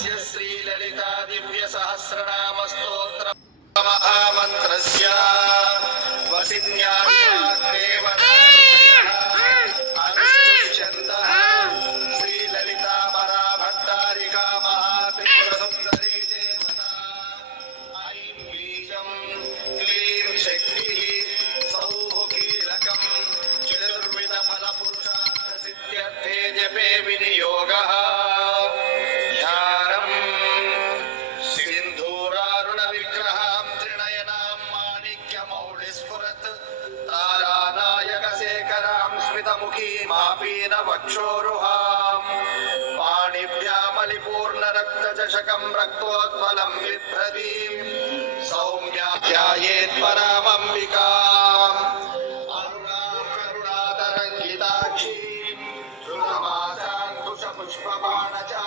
तस्य श्रीललिता दिव्य सहस्रनाम स्तोत्र महामन्त्रस्य वसिन्यादेव अनुष्ठुष्यन्तः श्रीललिता परा भट्टारिका महात्रिपुरसुन्दरी देवता ऐं बीजं क्लीं शक्तिः सौः कीलकं चतुर्विधफलपुरुषार्थसिद्ध्यर्थे जपे विनियोगः स्मितमुखीमापीन वक्षोरुहाम् पाणिभ्यामलिपूर्णरक्तचषकं रक्तोत्पलं बिभ्रतीम् सौम्याध्यायेत् परामम्बिकाम् अरुणां करुणातरङ्गिताक्षीम् धृतमासाङ्कुशपुष्पबाणच